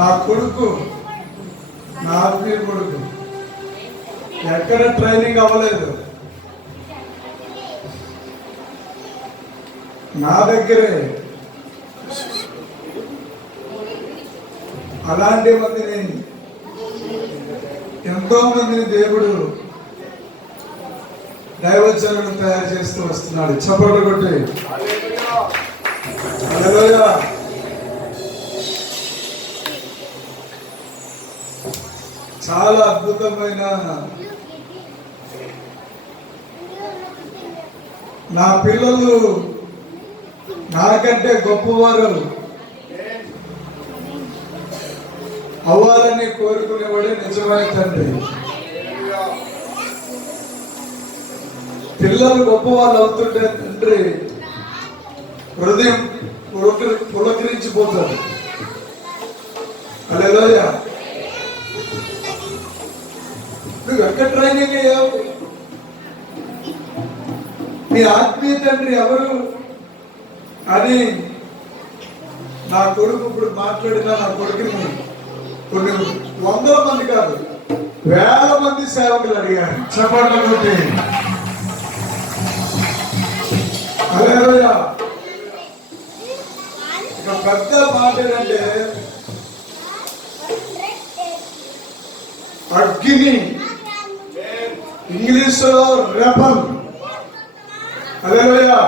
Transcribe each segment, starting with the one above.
నా కొడుకు, నా ఆత్మీయ కొడుకు ఎక్కడ ట్రైనింగ్ అవ్వలేదు, నా దగ్గరే. అలాంటి మందిని, ఎంతో మందిని దేవుడు దైవజనులను తయారు చేస్తూ వస్తున్నాడు. చప్పట్లు కొట్టి హల్లెలూయా. చాలా అద్భుతమైన నా పిల్లలు నాకంటే గొప్పవారు అవ్వాలని కోరుకునేవాడే నిజమైన తండ్రి. పిల్లలు గొప్పవాళ్ళు అవుతుంటే తండ్రి హృదయం పులకరించిపోతాడు. హల్లెలూయా. నువ్వు ఎక్కడ ట్రైనింగ్ అయ్యావు? మీ ఆత్మీయ తండ్రి ఎవరు అని నా కొడుకు ఇప్పుడు మాట్లాడినా, నా కొడుకుని కొన్ని వందల మంది కాదు, వేల మంది సేవకులు అడిగారు. చెప్పండి కొట్టి హల్లెలూయా. ఇక పెద్ద మాట ఏంటంటే అగ్ని, ఇంగ్లీషులో రెబల్. హల్లెలూయా.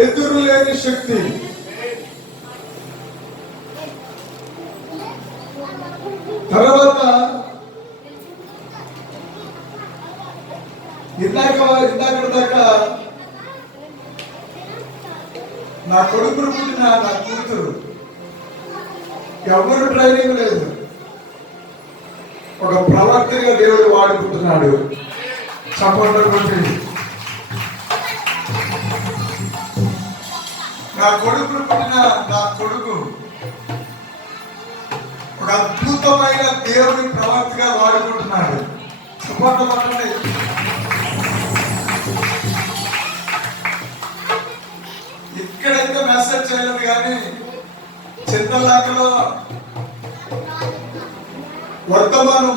ఎదురు లేని శక్తి. తర్వాత ఇందాక దాకా నా కొడుకును పుట్టిన నా కూతురు ఎవరు ట్రైనింగ్ లేదు, ఒక ప్రవర్తనగా దేవుడు వాడుకుంటున్నాడు. చప్పట్లు కొట్టి నా కొడుకును పుట్టిన నా కొడుకు ఒక అద్భుతమైన దేవుని ప్రవర్తనగా వాడుకుంటున్నాడు. చప్పట్లు కొట్టండి. ఇక్కడైతే మెసేజ్ చేయలేదు, కానీ చింతలాకలో వర్తమానం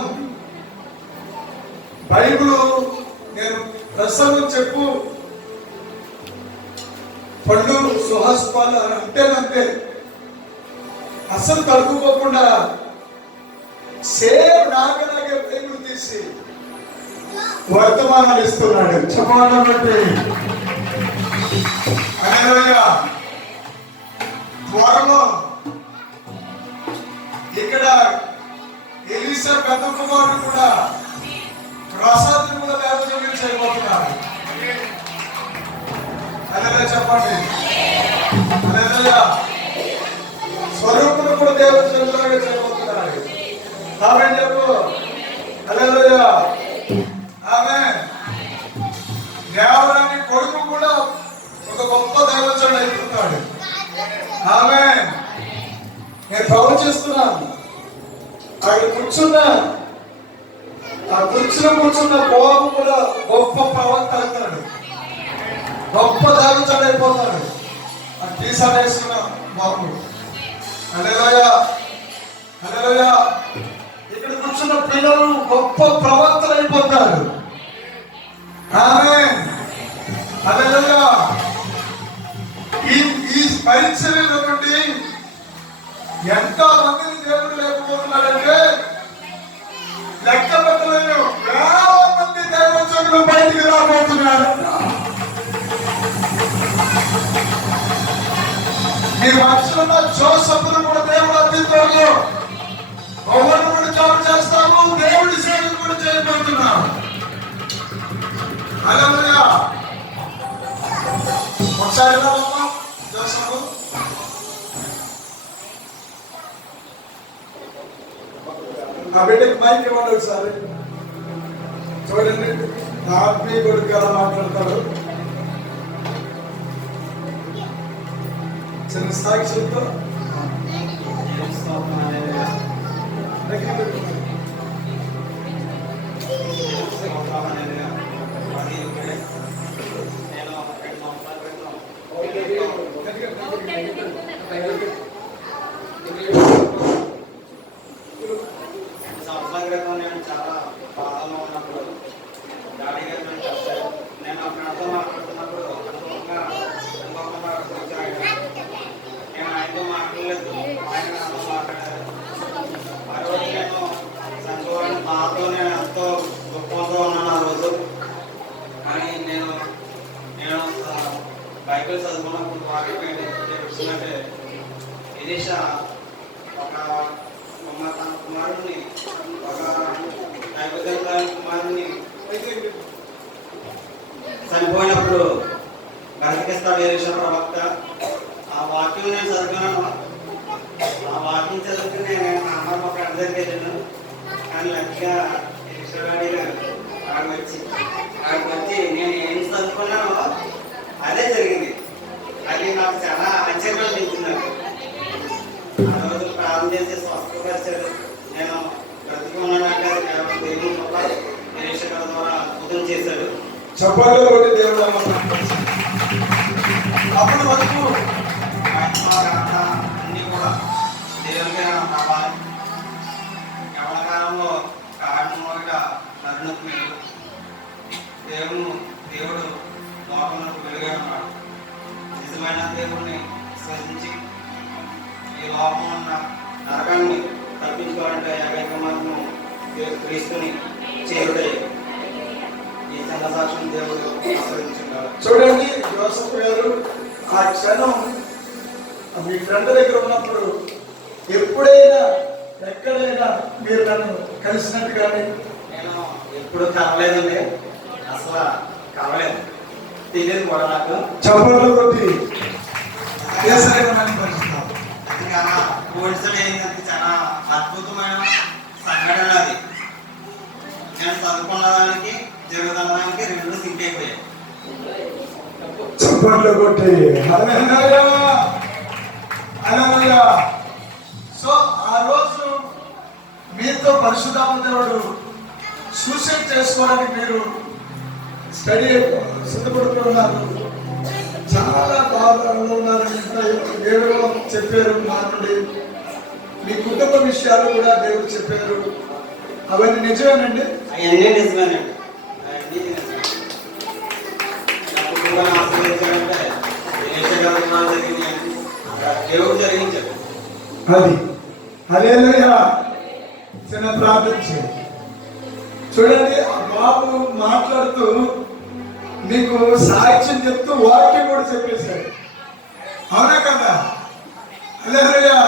బైబిల్ నేను ప్రసంగం చెప్పు పళ్ళు సుహాస్పాలు అని అంటేనంతే అసలు తడుపుకోకుండా సేమ్ నాకలాగే బైబిల్ తీసి వర్తమానాలు ఇస్తున్నాడు. చెప్పాలని బట్టి త్వరలో ఇక్కడ ఎలీసా పెద్ద కుమారుడు కూడా ప్రసాద్ కూడా దేవజనులు చేయబోతున్నారు. అదే చెప్పండి. అదే స్వరూపులు కూడా దేవజనులుగా చేయబోతున్నారు. ఆమె చెప్పు. హల్లెలూయా. ఆమె దేవరాని కొడుకు కూడా ఒక గొప్ప దైవజనుడు అయిపోతాడు. ఆమె నేను ప్రవచిస్తున్నాను. అక్కడ కూర్చున్న బాబు కూడా గొప్ప ప్రవక్త అవుతాడు, గొప్ప దైవజనుడు అయిపోతాడు. ఆ టీషర్ట్ వేసుకున్న బాబు. హల్లెలూయా. హల్లెలూయా. ఇక్కడ కూర్చున్న పిల్లలు గొప్ప ప్రవక్తలు అయిపోతారు. ఆమేన్. హల్లెలూయా. ఈ పరిచర్యల నుండి ఎంతో మందిని దేవుడు లేకపోతున్నాడంటే లెక్క పెట్టలేను. వేల మంది దైవజనులు బయటికి రాబోతున్నారు. మీ మనుషులున్న జోసఫ్ను కూడా దేవుడు అద్భుతాలు ఎవరిని కూడా జాబ్ చేస్తాము, దేవుడి సేవలు కూడా చేయబోతున్నాం. హల్లెలూయా. ఒకసారి జోసఫ్ ఆ బిడ్డకి మైక్ ఇవ్వండి ఒకసారి. చూడండి, నా ఆత్మీయ కొడుకు ఎలా మాట్లాడతాడు. చిన్న సాక్షితో శిరీష ఒక తన కుమారుడిని ఒక నైవేద్య కుమారుడిని చనిపోయినప్పుడు బ్రతికిస్తాడు ఎలీషా ప్రవక్త. ఆ వాక్యం నేను చదివాను. ఆ వాక్యం చదివితే నేను మా అమ్మ మా ఫ్రెండ్ దగ్గరికి వెళ్ళాను. కానీ లక్కీగా ఎలీషా గారు ఆడికి వచ్చి నేను ఏం చదువుకున్నానో అదే జరిగింది. అది నాకు చాలా ఆశ్చర్యం అనిపించింది. ఆ రోజు ప్రార్థన చేసి స్వస్థపరిచాడు. నేను బ్రతికి ఉన్నానంటే కేవలం దేవుని వల్ల ఎలీషా గారి ద్వారా అద్భుతం చేశాడు. చెప్పల్లో కొట్టి దేవుడు అప్పటి వరకు అన్ని కూడా దేవునికి ప్రభావం. యవనకాలంలో కారణంగా నరునకు దేవుడు లోకములకు వెలుగా ఉన్నాడు. నిజమైన దేవుడిని విశ్వసించి ఈ లోకం ఉన్న నరకాన్ని తప్పించుకోవాలంటే ఏకైక మార్గం క్రీస్తుని చేరుడే. ఈ సంఘ సాక్ష్యం దేవుడు ఆశ్రయించున్నారు. చూడండి, జోసఫ్ గారు ఆ క్షణం మీ ఫ్రెండ్ దగ్గర ఉన్నప్పుడు ఎప్పుడైనా ఎక్కడైనా మీరు నన్ను కలిసినట్టు కానీ నేను ఎప్పుడు కలవలేదండి. అసలు కలవలేదు, తెలియదు కూడా నాకు. చప్పట్లు కొట్టి ఏంటంటే చాలా అద్భుతమైన సంఘటన అది. నేను చదువుకున్న దానికి జరుగుతున్న దానికి రెండు సింక్ అయిపోయాయి. చప్పట్లు కొట్టి సో ఆ రోజు మీతో పరిశుద్ధాత్మ దేవుడు సూసైడ్ చేసుకోవడానికి మీరు స్టడీ సిద్ధపడుతున్నారు. చాలా బాధలో ఉన్నారని దేవుడు చెప్పారు. మా నుండి మీ కుటుంబ విషయాలు కూడా దేవుడు చెప్పారు. అవన్నీ నిజమేనండి? అవన్నీ నిజమేనండి. దేవుడు జరిగించాడు. అది హల్లెలూయా. చిన్న ప్రార్థించి చూడండి, ఆ బాబు మాట్లాడుతూ మీకు సాక్ష్యం చెప్తూ వాక్యం కూడా చెప్పేశాడు. అవునా కదా? హల్లెలూయా.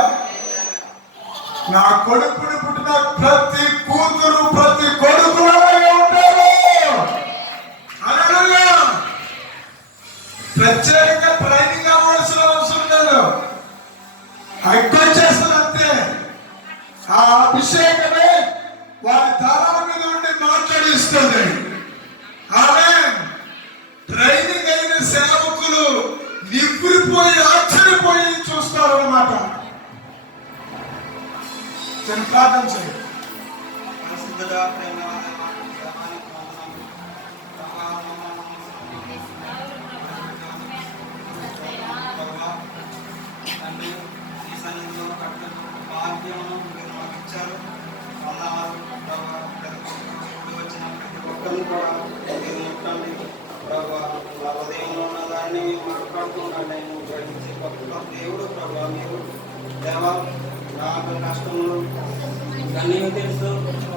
నా కొడుకుని పుట్టిన ప్రతి కూతురు ప్రతి కొడుకు ఉంటారు. హల్లెలూయా. ప్రత్యేకంగా ట్రైనింగ్ అవ్వాల్సిన అవసరం లేదు. అడ్డొచ్చేస్తుంది అంతే. ఆ అభిషేకమే వారి తరాల మీద ఉండి మాట్లాడిస్తుంది. ఆమేన్. ట్రైనింగ్ అయిన సేవకులు నివ్వురిపోయి ఆశ్చర్యపోయి చూస్తారు అన్నమాట. ప్రార్థన చేయండి. ఉదయంలో ఉన్న దాన్ని మీరు మాట్లాడుతున్నాను. దేవుడు ప్రభావ మీరు దేవా నాకు కష్టములు కన్నీరు తెలుసు,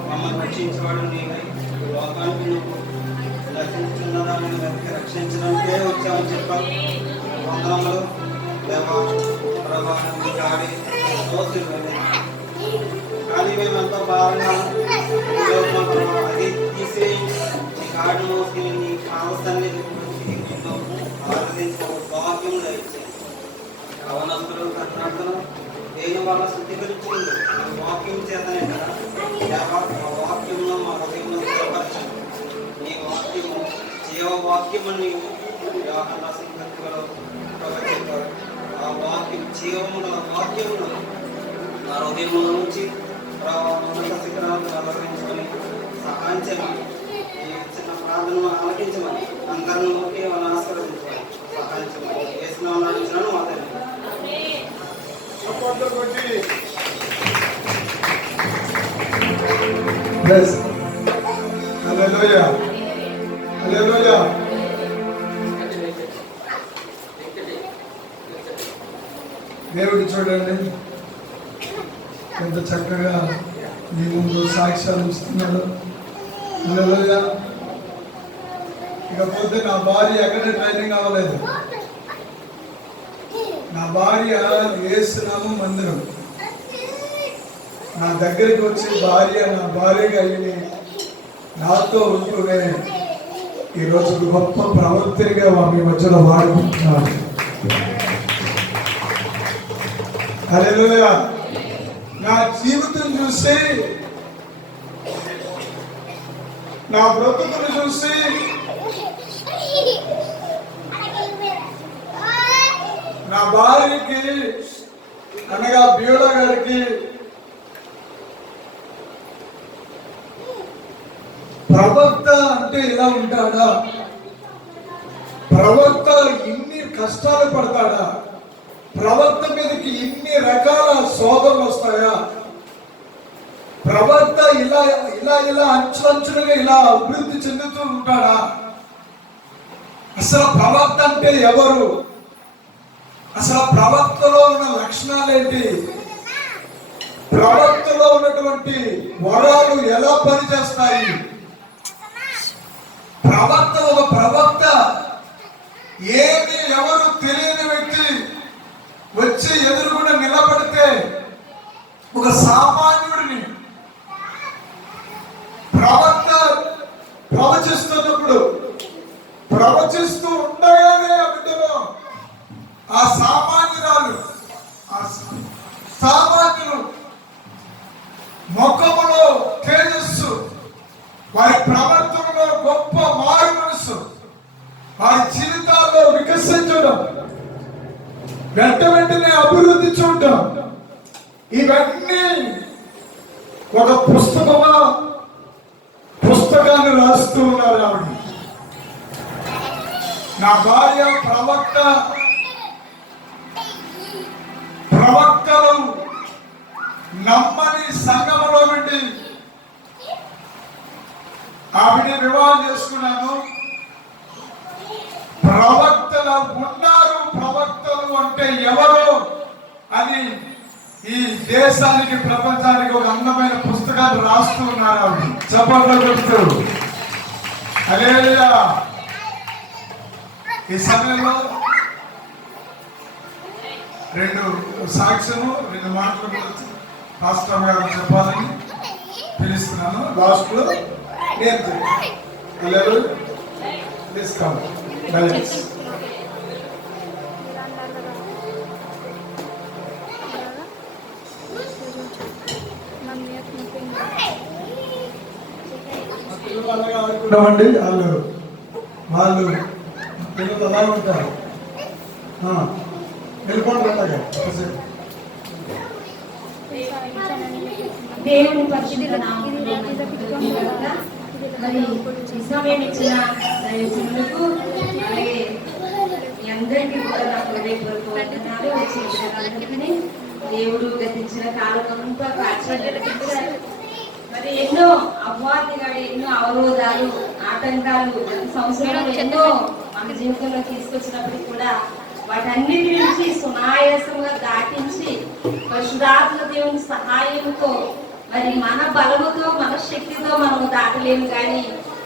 మమ్మల్ని రక్షించేవాడు నీవే. లోకానికి నువ్వు రక్షించున్న దాన్ని రక్షించడానికే వచ్చామని చెప్పారు. వందనములు దేవా ప్రభావ కాడి కానీ మేము ఎంతో భారంగా అది తీసి నీ కాడి మోసి నీ కావసాన్ని ఆరాధించిన భాగ్యం ఇచ్చాను. యవనస్తులు కర్ణాటకను దేని వల్ల శుద్ధీకరించింది వాక్యం చేతనే కదా. వాక్యంలో మా హృదయంలో స్థిరపరచండి. నీ వాక్యము జీవవాక్యము నీవు వ్యవహార సంగతిలో ప్రవచించారు. ఆ వాక్యం జీవముల వాక్యమును నా హృదయంలో నుంచి ఉన్నత శిఖరాలను ఆలోచించుకొని సహాయం చేయమని, ఈ చిన్న ప్రార్థనను ఆలకించమని, అందరిని కేవలం ఆశీర్వదించమని సహాయం చేయమని వేసినాను మాత్రమే. దేవుడు చూడండి ఎంత చక్కగా మీ ముందు సాక్ష్యాలు ఇస్తున్నాడు. హల్లెలూయా. ఇకపోతే నా భార్య ఎక్కడ ట్రైనింగ్ అవ్వలేదు. నా భార్య యేసునామం మందిరం. నా దగ్గరికి వచ్చి భార్య నా భార్యగా అయ్యి నాతో ఉంటూనే ఈరోజు గొప్ప ప్రవర్తనగా మీ మధ్యలో వాడుకుంటున్నాను. హల్లెలూయా. నా జీవితం చూసి, నా బ్రతుకును చూసి నా భార్యకి అనగా బ్యూలా గారికి ప్రవక్త అంటే ఇలా ఉంటాడా, ప్రవక్త ఇన్ని కష్టాలు పడతాడా, ప్రవక్త మీదకి ఇన్ని రకాల శోధనలు వస్తాయా, ప్రవక్త ఇలా ఇలా ఇలా అంచులంచులుగా ఇలా అభివృద్ధి చెందుతూ ఉంటాడా, అసలు ప్రవక్త అంటే ఎవరు, అసలు ప్రవక్తలో ఉన్న లక్షణాలు ఏంటి, ప్రవక్తలో ఉన్నటువంటి వరాలు ఎలా పనిచేస్తాయి, ప్రవక్త ఒక ప్రవక్త ఏమి ఎవరు తెలియని వ్యక్తి వచ్చి ఎదురుగుండా నిలబడితే ఒక సామాన్యుడిని ప్రవక్త ప్రవచిస్తున్నప్పుడు ప్రవచిస్తూ ఉండగానే ఆ బిడ్డలో ఆ సామాన్యురాలు ఆ సామాన్యులు ముఖములో తేజస్సు, వారి ప్రవర్తనలో గొప్ప మారు మనసు, వారి జీవితాల్లో వికసించడం, వెంటనే అభివృద్ధి చూడటం, ఇవన్నీ ఒక పుస్తకాన్ని రాస్తూ ఉన్నారు ఆవిడ. నా భార్య ప్రవక్తలు నమ్మని సంఘములో నుండి ఆవిడని వివాహం చేసుకున్నాను. ప్రవక్తలు ఉన్నారు, ప్రవక్తలు అంటే ఎవరు అని ఈ దేశానికి ప్రపంచానికి ఒక అందమైన పుస్తకాలు రాస్తూ ఉన్నారు ఆవిడ. చప్పట్లు కొడుతూ హల్లెలూయా. ఈ సమయంలో రెండు మాటలు పాస్టర్ గారు చెప్పాలని పిలుస్తున్నాను. లాస్ట్ లో నేను తీసుకోవాలి. పిల్లలు అలాగే ఆడుకుంటామండి. వాళ్ళు పిల్లలు అలాగే ఉంటారు. వెళ్ళిపోండి అలాగే. దేవుని పరిశుద్ధ నామములో మరి సమయం ఇచ్చిన దైవజనులకు అలాగే మీ అందరికీ కూడా నా హృదయపూర్వక వందనాలు. వచ్చిన దేవుడు గతించిన కాలం అంతా కాచారు. మరి ఎన్నో అపవాదిగా ఎన్నో అవరోధాలు, ఆటంకాలు ప్రతి సంవత్సరంలో ఎన్నో మన జీవితంలో తీసుకొచ్చినప్పటికీ కూడా వాటన్నిటి నుంచి సునాయాసంగా దాటించి పరిశుద్ధాత్మ దేవుని సహాయంతో మరి మన బలముతో మన శక్తితో మనము దాటలేము, కానీ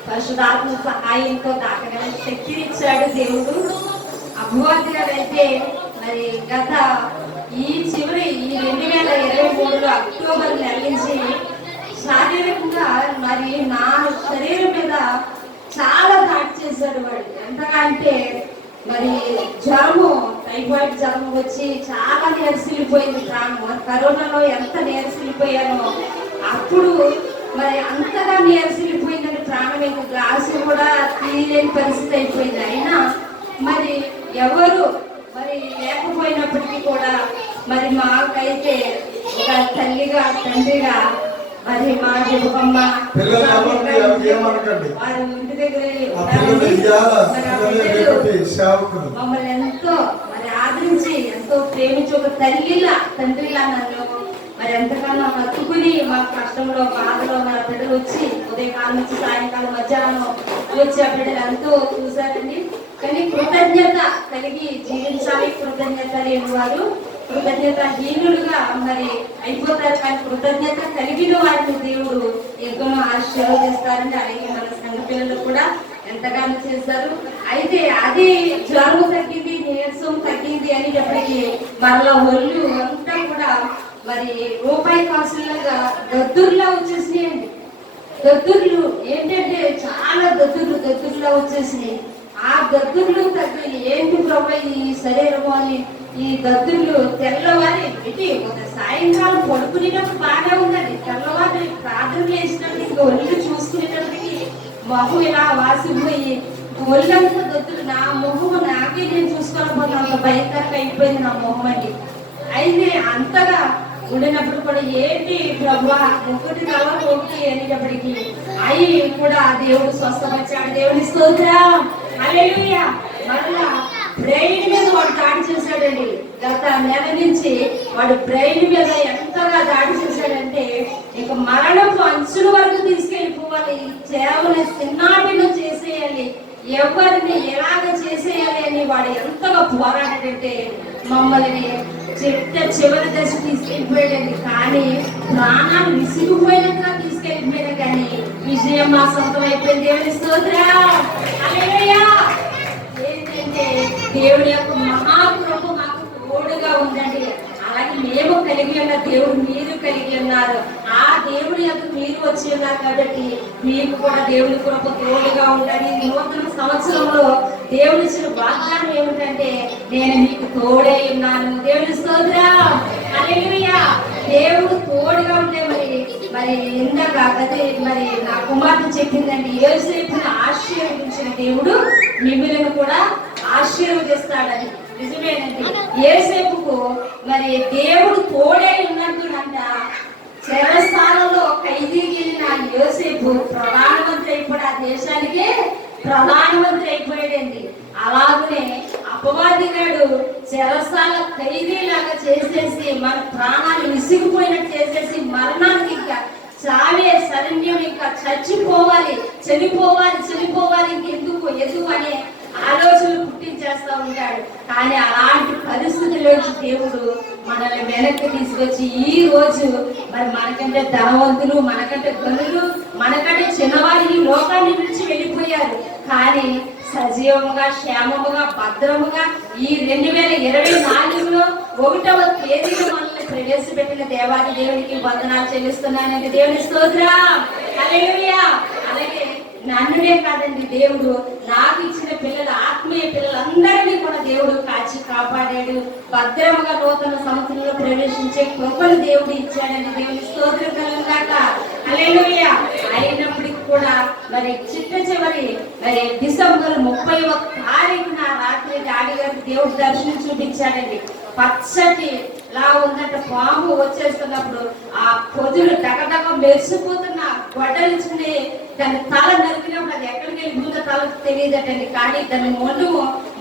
పరిశుద్ధాత్మ సహాయంతో దాటగల శక్తిని ఇచ్చాడు దేవుడు. అపవాది గారైతే మరి గత ఈ 2023లో అక్టోబర్ నెల నుంచి శారీరకంగా మరి నా శరీరం మీద చాలా దాడి చేశాడు వాడు. ఎంతగా అంటే మరి జ్వరము, టైఫాయిడ్ జ్వరం వచ్చి చాలా నీరసిల్లిపోయింది ప్రాణం. కరోనాలో ఎంత నీరసిల్లిపోయానో అప్పుడు మరి అంతగా నీరసిల్లిపోయిందని ప్రాణం ఇంక గ్లాసు కూడా తీయలేని పరిస్థితి అయిపోయింది. అయినా మరి ఎవరు మరి లేకపోయినప్పటికీ కూడా మరి మాకైతే ఒక తల్లిగా తండ్రిగా మరి మా జగమ్మ వారి ఇంటి దగ్గర మమ్మల్ని ఎంతో మరి ఆదరించి ఎంతో ప్రేమించి ఒక తల్లిలా తండ్రిలా నన్ను మరి ఎంతగానో హత్తుకుని మా కష్టంలో బాధలో నా బిడ్డలు వచ్చి ఉదయకాలం నుంచి సాయంకాలం మధ్యాహ్నం వచ్చి ఆ బిడ్డలు ఎంతో చూశారండి. కానీ కృతజ్ఞత కలిగి జీవించాలి. కృతజ్ఞత లేని వారు కృతజ్ఞత హీనులుగా మరి అయిపోతారు, కానీ కృతజ్ఞత కలిగిన వారిని దేవుడు ఎంతనో ఆశీర్వదిస్తారని. అలాగే మన సంఘ పిల్లలు కూడా ఎంతగానో చేశారు. అయితే అది జ్వరం తగ్గింది, నీరసం తగ్గింది అనేటప్పటికీ మరలా ఒళ్ళు అంతా కూడా మరి రూపాయి కాసులాగా దద్దుర్లా వచ్చేసినాయండి. దద్దుర్లు ఏంటంటే చాలా దద్దుర్లా వచ్చేసినాయి. ఆ దద్దుర్లు తగ్గి ఏంటి ప్రభా ఈ శరీరము అని ఈ దద్దుర్లు తెల్లవారి పెట్టి ఒక సాయంకాలం పడుకునేటప్పుడు బాగా ఉందండి. తెల్లవారి ప్రార్థన చేసినప్పుడు ఇంకా ఒళ్ళు చూసుకునేటప్పటికి మొహం ఇలా వాసిపోయి ఒళ్ళంతా దద్దులు, నా మొహం నాకే నేను చూసుకోలేకపోతే అంత భయంకరంగా అయిపోయింది నా మొహం అండి. అయితే అంతగా ఉండినప్పుడు కూడా ఏంటి ప్రభు ఒకటి తర్వాత ఒకటి అనేటప్పటికి అయి కూడా దేవుడు స్వస్థపరిచాడు. దేవుని స్తోత్రం, హల్లెలూయా. మరలా బ్రెయిన్ మీద వాడు దాడి చేశాడండి. గత నెల నుంచి వాడు బ్రెయిన్ మీద ఎంతగా దాడి చేశాడంటే ఇక మరణపు అంచుల వరకు తీసుకెళ్ళిపోవాలి, కేవలం చిన్నాటిలో చేసేయాలి, ఎవరిని ఎలాగ చేసేయాలి అని వాడు ఎంతగా పోరాడంటే మమ్మల్ని చివరి దశ తీసుకెళ్ళిపోయాడండి. కానీ ప్రాణాలు విసిగిపోయినట్టుగా తీసుకెళ్ళిపోయాడు, కానీ విజయం మా సొంతం అయిపోయింది. దేవుని స్తోత్రం, హల్లెలూయా. ఏంటంటే దేవుడి యొక్క మహాకృప మాకు తోడుగా ఉందండి. అలాగే మేము కలిగి ఉన్న దేవుడు మీరు కలిగి ఉన్నారు. ఆ దేవుడి యొక్క మీరు వచ్చి ఉన్నారు కాబట్టి మీకు కూడా దేవుడి కృప తోడుగా ఉండాలి. నూతన సంవత్సరంలో దేవుడి ఇచ్చిన వాగ్దానం ఏమిటంటే నేను మీకు తోడై ఉన్నాను. దేవుడి స్తోత్రం, హల్లెలూయా. దేవుడు తోడుగా ఉంటే మరి ఇందాక అదే మరి నా కుమార్తె చెప్పిందండి, యోసేపుని ఆశీర్వదించిన దేవుడు మిమ్మల్ని కూడా ఆశీర్వదిస్తాడని. నిజమేనండి. యోసేపుకు మరి దేవుడు తోడై ఉన్నట్టునంట. చెరస్థానంలో ఖైదీకి వెళ్ళిన యోసేపు ప్రధానమంత్రి అయిపోయి ఆ దేశానికే ప్రధానమంత్రి అయిపోయాడండి. అలాగనే అపవాదిగాడు చెరస్థాన ఖైదీలాగా చేసేసి మన ప్రాణాలు విసిగిపోయినట్టు చేసేసి మరణానికి ఇంకా చావే శరణ్యం, ఇంకా చచ్చిపోవాలి, చనిపోవాలి ఇంకెందుకు అనే ఆలోచనలు పుట్టించేస్తా ఉంటాడు. కానీ అలాంటి పరిస్థితుల్లోంచి దేవుడు మనల్ని వెనక్కి తీసుకొచ్చి ఈ రోజు మరి మనకంటే ధనవంతులు, మనకంటే గనులు, మనకంటే చిన్నవారు ఈ లోకాన్ని నుంచి వెళ్ళిపోయారు. కానీ సజీవముగా, క్షేమముగా, భద్రముగా ఈ 2024లో 1వ తేదీలో మనల్ని ప్రవేశపెట్టిన దేవాది దేవునికి వందనాలు చెల్లిస్తున్నానండి. దేవుని స్తోత్రం, హల్లెలూయా. అలాగే నన్నునే కాదండి, దేవుడు నాకు ఇచ్చిన పిల్లలు, ఆత్మీయ పిల్లలందరినీ కూడా దేవుడు కాచి కాపాడాడు. భద్రముగా నూతన సంవత్సరంలో ప్రవేశించే కృపను దేవుడు ఇచ్చాడని దేవుని స్తోత్రం కలుగుగాక, హల్లెలూయా. అయినప్పటికీ కూడా మరి చివరి మరి డిసెంబర్ 31వ తారీఖున రాత్రి డాడీ గారికి దేవుడు దర్శనం చూపించాడండి. పచ్చటి లా ఉందంట పాము వచ్చేస్తున్నప్పుడు ఆ పొదులు దగదగ మెరిసిపోతున్న గొడ్డలించుకుని దాని తల నరికినప్పుడు అది ఎక్కడికి వెళ్ళి తల తెలియదటండి. కానీ దాని మొండు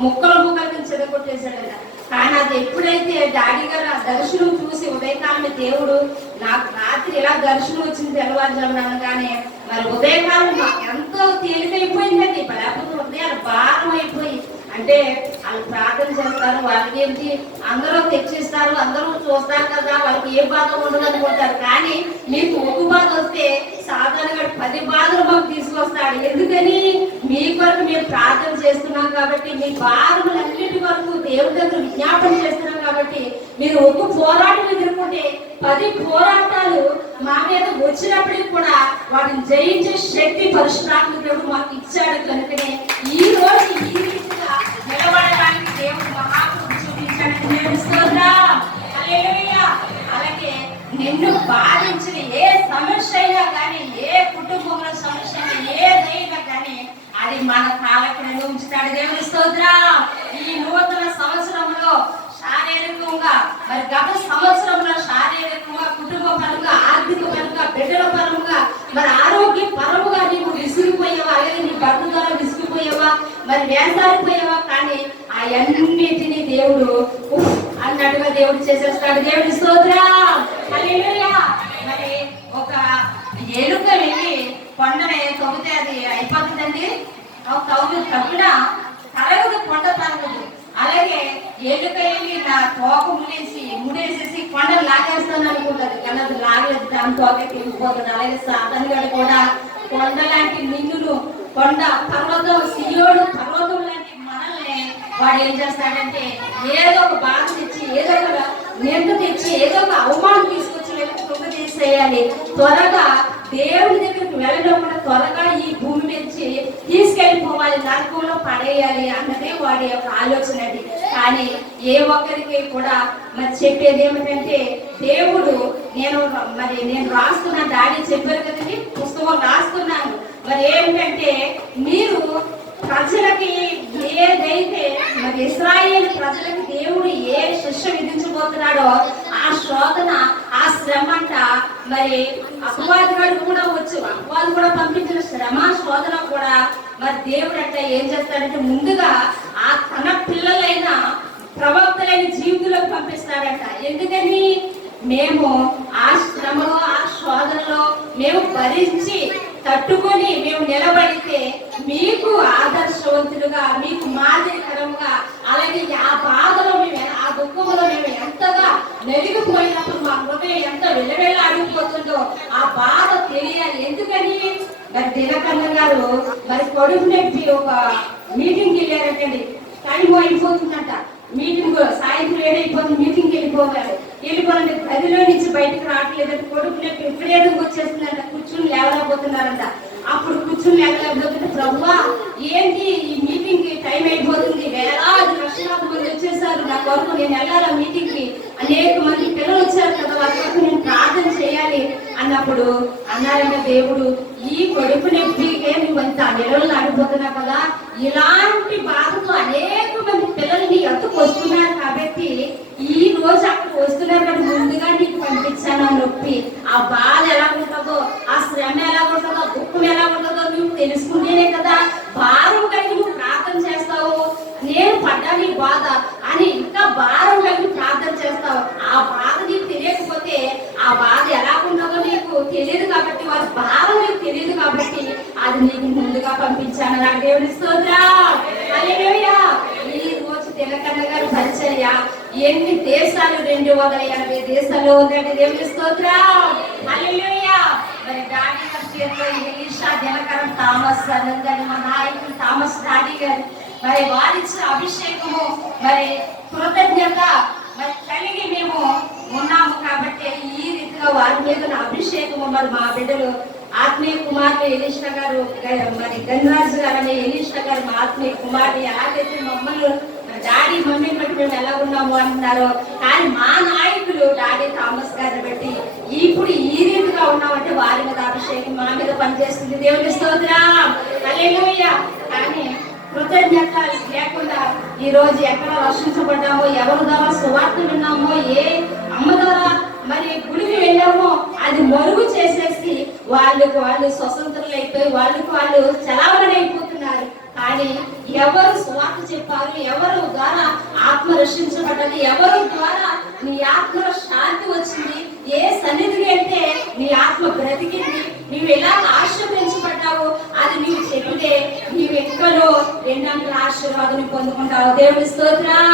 ముక్కలు చెదగొట్టేశాడంట. కానీ అది ఎప్పుడైతే డాడీ గారు ఆ దర్శనం చూసి ఉదయకాలం దేవుడు నాకు రాత్రి ఇలా దర్శనం వచ్చింది తెల్లవారుజామున అనగానే మరి ఉదయకాలం మాకు ఎంతో తేలికైపోయిందండి. లేకపోతే ఉదయాలు భారం అయిపోయి, అంటే వాళ్ళు ప్రార్థన చేస్తారు, వాళ్ళకి ఏంటి అందరూ తెచ్చిస్తారు, అందరూ చూస్తారు కదా, వాళ్ళకి ఏ బాధ ఉండదు అనుకుంటారు. కానీ మీకు ఒక బాధ వస్తే సాధారణంగా 10 బాధలు మాకు తీసుకొస్తాడు. ఎందుకని మీ కొరకు మేము ప్రార్థన చేస్తున్నాం కాబట్టి, మీ బాధలన్నిటి వరకు దేవుడి దగ్గర విజ్ఞాపన చేస్తున్నాం కాబట్టి మీరు ఒక పోరాటం ఎదుర్కొంటే 10 పోరాటాలు మా మీద వచ్చినప్పటికీ కూడా వాటిని జయించే శక్తి పరిశుద్ధాత్మ దేవుడు మాకు ఇచ్చాడు. కనుకనే ఈ రోజు ఈ రీతిగా నిలబడడానికి దేవుడు మహాకృప చూపించాడని నేను స్తోత్రం, హల్లెలూయా. అలాగే నిన్ను బాధించిన ఏ సమస్య అయినా కానీ, ఏ కుటుంబంలో సమస్య అయినా, ఏదైనా కానీ అది మన కాలకి ఉంచుతాడు. దేవుని స్తోత్రం. ఈ నూతన సంవత్సరంలో శారీరకంగా మరి గత సంవత్సరంలో శారీరకంగా, కుటుంబ పరంగా, ఆర్థిక పరంగా, బిడ్డల పరంగా, మరి ఆరోగ్య పరముగా నీకు విసిగిపోయావా, అలాగే నీ భర్త ద్వారా విసిగిపోయావా, మరి వేసారిపోయావా, కానీ అవన్నిటినీ దేవుడు అన్నట్టుగా దేవుడు చేసేస్తాడు. దేవుడి స్తోత్రం, హల్లెలూయా. మరి ఒక ఎలుక వెళ్ళి కొండని తవ్వితే అది అయిపోతుందండి. తవ్విన తరగదు, కొండ తరగదు. అలాగే ఎలుక వెళ్ళి నా తోక ముడేసేసి కొండలు లాగేస్తాను అనుకుంటుంది, కానీ అది లాగలేదు, దాని తోక తెగిపోతుంది. అలాగే సాతాను గారు కూడా కొండ లాంటి నిన్నును కొండ పర్వతం సియోడు పర్వతం లాంటి మనల్ని వాడు ఏం చేస్తాడంటే ఏదో ఒక బాధ తెచ్చి ఏదో ఒక నింద తెచ్చి ఏదో ఒక అవమానం తీసుకొచ్చి తుంగ తీసేయాలి, త్వరగా దేవుని దగ్గరికి వెళ్ళడం కూడా త్వరగా ఈ భూమి నుంచి తీసుకెళ్ళిపోవాలి, నరకంలో పడేయాలి అన్నదే వాడి యొక్క ఆలోచన. అది కానీ ఏ ఒక్కరికి కూడా మరి చెప్పేది ఏమిటంటే దేవుడు నేను రాస్తున్నా, డాడీ చెప్పారు కదండి పుస్తకం రాస్తున్నాను, మరి ఏమిటంటే మీరు ప్రజలకి ఏదైతే మరి ఇశ్రాయేలు ప్రజలకి దేవుడు ఏ శిక్ష విధించబోతున్నాడో ఆ శోధన ఆ శ్రమ అంట మరి అపవాదిగాడు కూడా అపవాది కూడా పంపించిన శ్రమ శోధన కూడా మరి దేవుడు అంట ఏం చేస్తాడంటే ముందుగా ఆ తన పిల్లలైన ప్రవక్తలైన జీవితంలోకి పంపిస్తాడంట. ఎందుకని మేము ఆ శ్రమలో ఆ శోధనలో మేము భరించి తట్టుకొని మేము నిలబడితే మీకు ఆదర్శవంతులుగా మీకు మాదిరికరంగా, అలాగే ఆ బాధలో మేము ఆ దుఃఖంలో మేము ఎంతగా నలిగిపోయినప్పుడు మా హృదయం ఎంత వెలవెల అడిగిపోతుందో ఆ బాధ తెలియాలి. ఎందుకని మరి దినకన్న గారు మరి కొడుకు నొప్పి ఒక మీటింగ్కి వెళ్ళారంటండి, టైం అయిపోతుందంట, మీటింగ్ సాయంత్రం 7 అయిపోతుంది, మీటింగ్కి వెళ్ళిపోవాలంటే గదిలో నుంచి బయటకు రావట్లేదంటే కొడుకు నొప్పి విపరీతంగా వచ్చేస్తుందంట, కూర్చుని లేవలేకపోతున్నారంట. అప్పుడు కూర్చుని లేవలేకపోతుంటే ప్రభువా ఏంటి ఈ మీటింగ్ కి టైం అయిపోతుంది, వేలాది లక్షలాది మంది వచ్చేసారు నా కొరకు, నేను వెళ్ళాలా మీటింగ్ కి, అనేక మంది పిల్లలు వచ్చారు కదా వారి కొరకు నేను ప్రార్థన చేయాలి అన్నప్పుడు అన్నారంట దేవుడు ఈ కొడుకు నొప్పికే నువ్వు అంత నిలవలు ఆడిపోతున్నావు కదా, ఇలాంటి బాధతో అనేక మంది పిల్లల్ని ఎత్తుకు వస్తున్నారు కాబట్టి ఈ రోజు అక్కడ వస్తున్నారు కానీ ముందుగా నీకు పంపించాను ఆ నొప్పి, ఆ బాధ ఎలా ఉంటుందో, ఆ శ్రమ ఎలా ఉంటుందో, దుఃఖం ఎలా ఉంటుందో నువ్వు తెలుసుకుంటేనే కదా భారం కలిగి నువ్వు ప్రార్థన చేస్తావు, నేను పడ్డా నీ బాధ అని ఇంకా భారం కలిగి ప్రార్థన చేస్తావు. ఆ బాధ నీకు తెలియకపోతే ఆ బాధ ఎలా ఉంటుందో నీకు తెలియదు కాబట్టి, వారి భారం నీకు తెలియదు కాబట్టి అది నీకు ముందుగా పంపించాను. నాకు దేవుని స్తోత్రం. హల్లెలూయా. ఈ రోజు తిలకన్న గారి పరిచర్య ఎన్ని దేశాలు 280 దేశాలు ఉందండి. దేవుని స్తోత్రం. హల్లెలూయా. మరి డాడీ గారి ఎలీషా దినకరన్ థామస్ అనందని మా నాయకులు థామస్ డాడీ గారు మరి వారిచ్చిన అభిషేకము మరి కృతజ్ఞత మరి కలిగి మేము ఉన్నాము కాబట్టి ఈ రీతిగా వారి మీద అభిషేకము మరి మా బిడ్డలు ఆత్మీయ కుమార్తె ఎలీషా గారు మరి గణరాజు గారు అనే ఎలీషా గారు మా ఆత్మీయ కుమార్తె ఎలాగైతే మమ్మల్ని డాడీ మమ్మీ బట్టి మేము ఎలా ఉన్నాము అంటున్నారో, కానీ మా నాయకులు డాడీ థామస్ గారిని బట్టి ఇప్పుడు ఈ రీతిగా ఉన్నామంటే వారి మీద అభిషేకం మా మీద పనిచేస్తుంది. దేవుని స్తోత్రం. హల్లెలూయా. కానీ కృతజ్ఞత లేకుండా ఈ రోజు ఎక్కడ రక్షించబడ్డామో, ఎవరి ద్వారా సువార్త విన్నామో, ఏ అమ్మ ద్వారా మరి గుడికి వెళ్ళామో అది మరుగు చేసేసి వాళ్ళు స్వతంత్రులు అయిపోయి వాళ్ళు చలామణి అయిపోతున్నారు. కానీ ఎవరు సువార్త చెప్పారు, ఎవరు ద్వారా ఆత్మ రక్షించబడ్డది, ఎవరు ద్వారా నీ ఆత్మలో శాంతి వచ్చింది, ఏ సన్నిధికి వెళ్తే నీ ఆత్మ బ్రతికింది, నీవు ఎలా ఆశీర్వదించబడ్డావు అది నీవు చెబితే నీవు ఎక్కడో ఎన్నంతల ఆశీర్వాదం పొందుకుంటావు. దేవుని స్తోత్రం.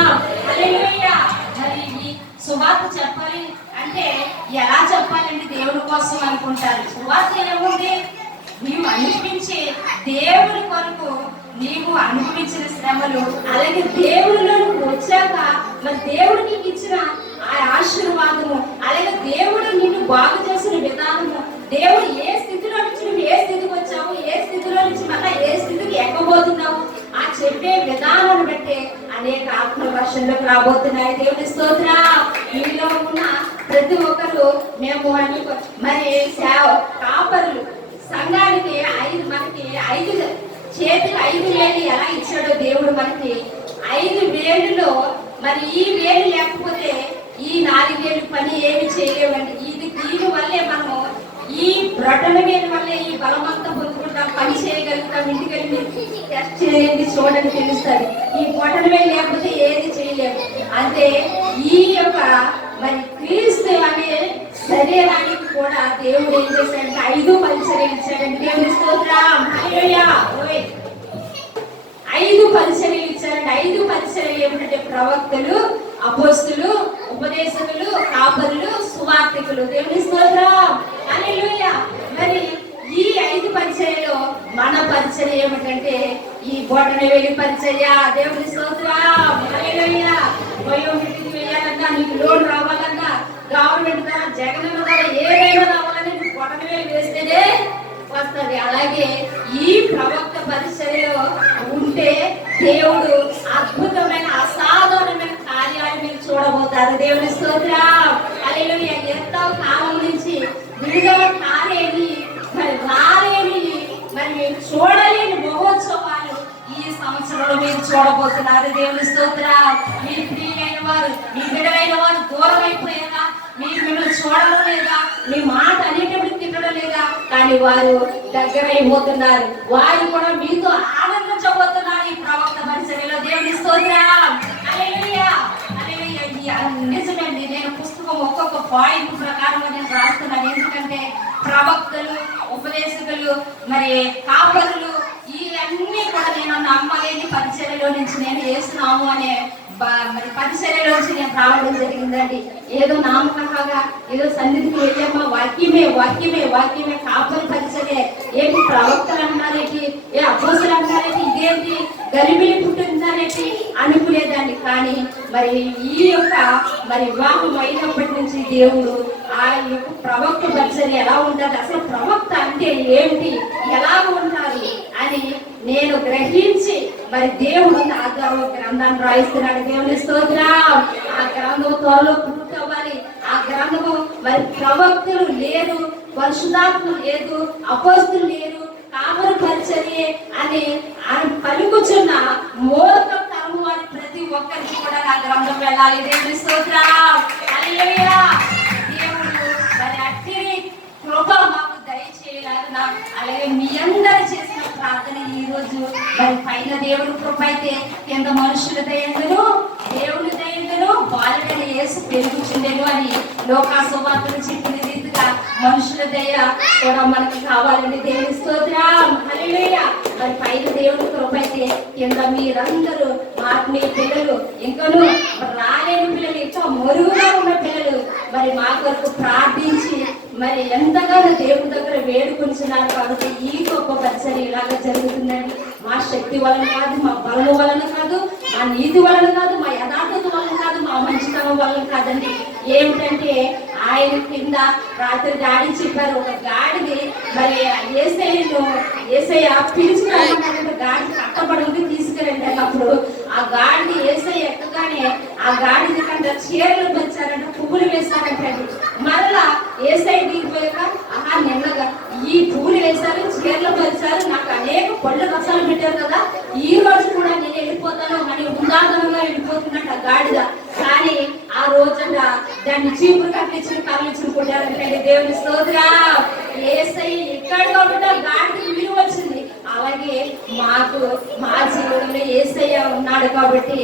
హల్లెలూయా. మరి ఈ సువార్త చెప్పాలి అంటే ఎలా చెప్పాలంటే దేవుని కోసం అనుకుంటారు. సువార్త ఏముంది, నీవు అనిపించే దేవుని కొరకు నీవు అనుభవించిన శ్రమలు, అలాగే దేవుడిలోకి వచ్చాక మరి దేవుడికి ఇచ్చిన ఆ ఆశీర్వాదము, అలాగే దేవుడు నిన్ను బాగు చేసిన విధానము, దేవుడు ఏ స్థితిలో నుంచి నువ్వు ఏ స్థితికి వచ్చావు, ఏ స్థితిలో నుంచి మళ్ళీ ఏ స్థితికి ఎక్కబోతున్నావు ఆ చెప్పే విధానాన్ని బట్టి అనేక ఆత్మవర్షంలోకి రాబోతున్నాయి. దేవుని స్తోత్రం. మీలో ఉన్న ప్రతి ఒక్కరు మేము మరి కాపరులు సంఘానికి మనకి 5 చేతులు 5 వేలు ఎలా ఇచ్చాడో దేవుడు మనకి 5 వేలులో మరి ఈ వేలు లేకపోతే ఈ 4 వేలు పని ఏమి చేయలేమండి. దీని వల్లే మనము ఈ బ్రటన వేలు వల్లే ఈ బలమంతా పొందుకుంటాం, పని చేయగలుగుతాం. ఇంటికి వెళ్ళి టెస్ట్ చేయండి చూడండి తెలుస్తుంది. ఈ బొటన వేలు లేకపోతే ఏది చేయలేము. అంటే ఈ యొక్క మరి క్రీస్తు అనే శరీరానికి కూడా దేవుడు ఏం చేశాడంటే 5 పరిచర్యలు ఇచ్చాడండి. దేవుని స్తోత్రం. హల్లెలూయా. 5 పరిచర్యలు ఇచ్చారండి. 5 పరిచర్యలు ఏమిటంటే ప్రవక్తలు, అపోస్తులు, ఉపదేశకులు, కాపరులు, సువార్తికులు. దేవుని స్తోత్రం. హల్లెలూయా. మరి ఈ 5 పరిచర్యలో మన పరిచర్య పరిచర్య ఏమిటంటే ఈ బొటన వేలి పరిచర్య. దేవుని స్తోత్రం. హల్లెలూయా. బయోమెట్రిక్ వేయాలన్నా, నీకు లోన్ రావాలన్నా, గవర్నమెంట్ ద్వారా జగన్ ద్వారా ఏదైనా రావాలని నువ్వు బొటన వేలు వేస్తేనే వస్తుంది. అలాగే ఈ ప్రవక్త పరిచర్యలో ఉంటే దేవుడు అద్భుతమైన అసాధారణమైన కార్యాలు మీరు చూడబోతారు. దేవుని స్తోత్రం. హల్లెలూయా. ఎంతో కాలం నుంచి విడుదల కాలేని, మరి రాలేని, మరి మీరు చూడలేని మహోత్సవాలు ఈ సంవత్సరంలో మీరు చూడబోతున్నారు. దేవుని స్తోత్రం. మీ ప్రియులైన వారు, మీ బిడ్డలైన వారు దూరం అయిపోయారా? మీరు మిమ్మల్ని చూడడం లేదా? మీ మాట అనేటప్పుడు తినడం లేదా? కానీ వారు దగ్గర అయిపోతున్నారు. వారు కూడా మీతో ఆనందించబోతున్నారు ఈ ప్రవక్త పరిచర్యలో. దేవుని స్తోత్రం. హల్లెలూయా. హల్లెలూయా. నిజమండి, నేను పుస్తకం ఒక్కొక్క పాయింట్ ప్రకారం నేను రాస్తున్నాను. ఎందుకంటే ప్రవక్తలు, ఉపదేశకులు, మరి కాపరులు, ఇవన్నీ కూడా నేను నమ్మలేని పరిచర్యలో నుంచి నేను వేస్తున్నాము అనే మరి పరిచర్యలో నుంచి నేను రావడం జరిగిందండి. ఏదో నామకంగా ఏదో సన్నిధికి వెళ్ళామా, వాక్యమే కాపరి పరిచర్య ఏంటి, ప్రవక్తలు అంటారేంటి, ఏ అపోస్తులు అంటారేంటి, ఇదేంటి గలిబిలి పుట్టిందానేంటి అనుకునేదాన్ని. కానీ మరి ఈ యొక్క మరి వివాహం అయినప్పటి నుంచి దేవుడు ఆ యొక్క ప్రవక్త పరిచర్య ఎలా ఉంటుంది, అసలు ప్రవక్త అంటే ఏమిటి, ఎలా ఉంటారు అని నేను గ్రహించి మరి దేవుడు నా ద్వారా గ్రంథాన్ని రాయిస్తున్నాడు. దేవుని స్తోత్రం. ఆ గ్రంథం త్వరలో పూర్తి అవ్వాలి. ఆ గ్రంథము మరి ప్రవక్తలు లేరు, పరిశుద్ధాత్మ లేదు, అపోస్తులు లేరు, కాపరి పరిచర్య అని పలుకుచున్న మూర్ఖ తరము వారి ప్రతి ఒక్కరికి కూడా నా గ్రంథం వెళ్ళాలి. దేవుని స్తోత్రం. హల్లెలూయా. దేవుడు మరి అట్టి కృప మాకు దయచేయాలన్న, అలాగే మీ అందరూ చేసిన ప్రార్థన ఈ రోజు మరి పైన దేవుని కృప అయితే కింద మనుషుల దయందును, దేవుని దయందును బాలుడైన యేసు పెరుగుచుండెను అని లోకా సువార్తలు చెప్పిన రీతిగా మనుషుల దయ కూడా మనకి కావాలండి. దేవుని స్తోత్రం. హల్లెలూయా. మరి పైన దేవుని కృప అయితే కింద మీరందరూ మీ పిల్లలు, ఇంకను రాలేని పిల్లలు, ఇంకా మరుగుగా ఉన్న పిల్లలు మరి మా కొరకు ప్రార్థించి మరి ఎంతగానో దేవుని దగ్గర వేడుకొంచున్నారు. కాబట్టి ఈ గొప్ప పరిచర్య ఇలాగా జరుగుతుందండి. మా శక్తి వలన కాదు, మా బలము వలన కాదు, మా నీతి వలన కాదు, మా యథార్థత వలన కాదు, మా మంచితనం వలన కాదండి. ఏమిటంటే ఆయన కింద రాత్రి డాడీ చెప్పారు, ఒక గాడిది మరి ఏసయ్య పిలిచిన గాడి కట్టబడింది తీసుకెళ్ళండి అన్నప్పుడు ఆ గాడిది ఏసయ్య ఎక్కగానే ఆ గాడిది కంటే చీరలు పెంచారంటే, పువ్వులు వేశారంటండి. మరలా ఏసయ్య దిగిపోయాక నిన్నగా ఈ పువ్వులు వేశారు, చీరలు పెంచారు, నాకు అనేక పళ్ళు రసాలు పెట్టారు కదా, ఈ రోజు కూడా నేను వెళ్ళిపోతాను అని ఉదాహరణగా వెళ్ళిపోతున్నట్టు ఆ గాడిద. కానీ ఆ రోజంట దాన్ని చీపురు కట్టించిన కర్లించిన కొట్టారంటే. దేవుని స్తోత్రం. ఏసయ్య ఇక్కడ కాబట్టి గాడికి విలువ వచ్చింది. అలాగే మాకు మా జీవితంలో ఏసయ్య ఉన్నాడు కాబట్టి,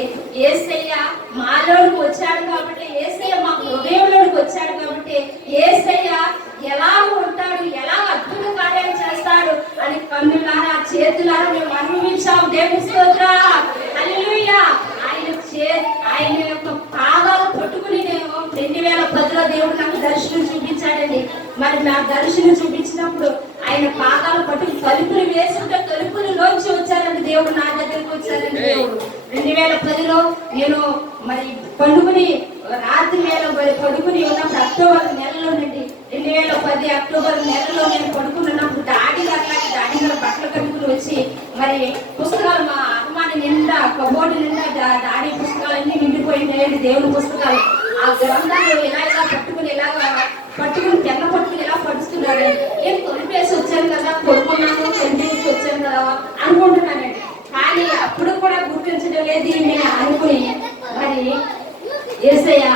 ఏసయ్య మాలోకి వచ్చాడు కాబట్టి, ఏసయ్య మా హృదయంలోకి వచ్చాడు కాబట్టి, ఏసయ్య ఎలా ఉంటాడు, ఎలా అద్భుత కార్యాలు చేస్తాడు అని కన్నులారా చేతులారా మేము అనుభవించాము. దేవుని స్తోత్రం. హల్లెలూయా. ఆయన యొక్క పాదాలు పట్టుకుని నేను 2010లో దేవుడు నాకు దర్శనం చూపించాడండి. మరి నా దర్శనం చూపించినప్పుడు ఆయన పాదాలు పట్టుకుని తలుపులు వేసుకుంటే తలుపులలోంచి వచ్చారండి దేవుడు, నా దగ్గరికి వచ్చారండి దేవుడు. 2010లో నేను మరి పండుకుని రాత్రి వేళ మరి పడుకుని ఉన్నప్పుడు అక్టోబర్ నెలలో నుండి 2010 అక్టోబర్ నెలలో నేను పడుకున్నప్పుడు డాడీ గారు బట్టలు కట్టుకుని వచ్చి మరి పుస్తకాలు మా అమ్మాని నిండా కబోర్డు నిండా డాడీ పుస్తకాలన్నీ నిండిపోయింటాయండి, దేవుని పుస్తకాలు. ఆ గ్రంథాలు ఇలా పట్టుకుని తెల్ల పట్టుకుని ఇలా పడుతున్నారు. ఏం తొలిపేసి వచ్చాను కదా, పడుకున్నాను, తొలిపేసి వచ్చాను కదా అనుకుంటున్నానండి. కానీ అప్పుడు కూడా గుర్తించడం లేదు నేను అనుకుని మరి ఏసయ్య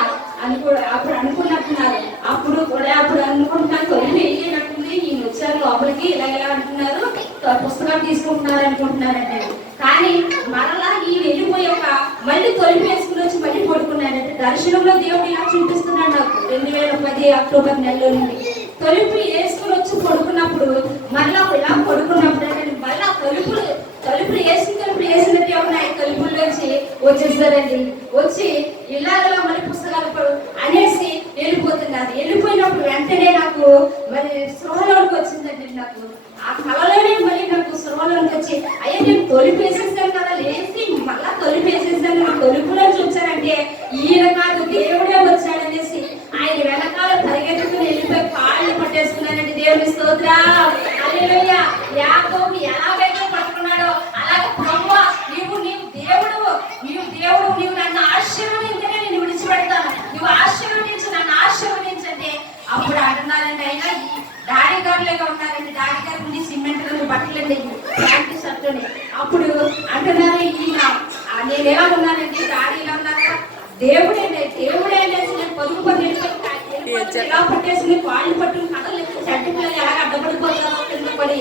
అప్పుడు అనుకున్నట్టున్నారు. అప్పుడు అనుకుంటున్నాను తొలి వెళ్ళినట్టుంది, ఈయన వచ్చారు లోపలికి ఇలా అంటున్నారు, పుస్తకాలు తీసుకుంటున్నారు అనుకుంటున్నారంటే. కానీ మరలా ఈ వెళ్ళిపోయాక మళ్ళీ తొలిపి వేసుకుని వచ్చి మళ్ళీ పడుకున్నానంటే దర్శనంలో దేవుడు ఇలా చూపిస్తున్నాడు నాకు. 2010 అక్టోబర్ నెలలో నుండి తొలిపి వేసుకుని వచ్చి పడుకున్నప్పుడు మళ్ళా ఇలా పడుకున్నప్పుడు మళ్ళా తలుపులు వేసినట్టే ఉన్నాయి. తలుపుల్లోంచి వచ్చేసారండి. వచ్చి ఇలాగలా మళ్ళీ పుస్తకాలు అనేసి వెళ్ళిపోతున్నారు. వెళ్ళిపోయినప్పుడు వెంటనే నాకు మరి స్పృహలోకి వచ్చిందండి. నాకు ఆ కళలోనే మళ్ళీ నాకు స్పృహలోకి వచ్చి అలవాట్లుగా ఉన్నారండి. డాడీ గారి నుండి సిమెంట్ బట్టలండి, ప్యాంటు షర్టుని. అప్పుడు అంటున్నారు ఈయన నేను ఎలా ఉన్నానండి, డాడీ ఎలా ఉన్నారా, దేవుడేండి నేను పొదుపు పని ఇలా పట్టేసి కాళ్ళు పట్టుకుని కథలు చెడ్డ పిల్లలు ఎలా అడ్డపడిపోతారో కింద పడి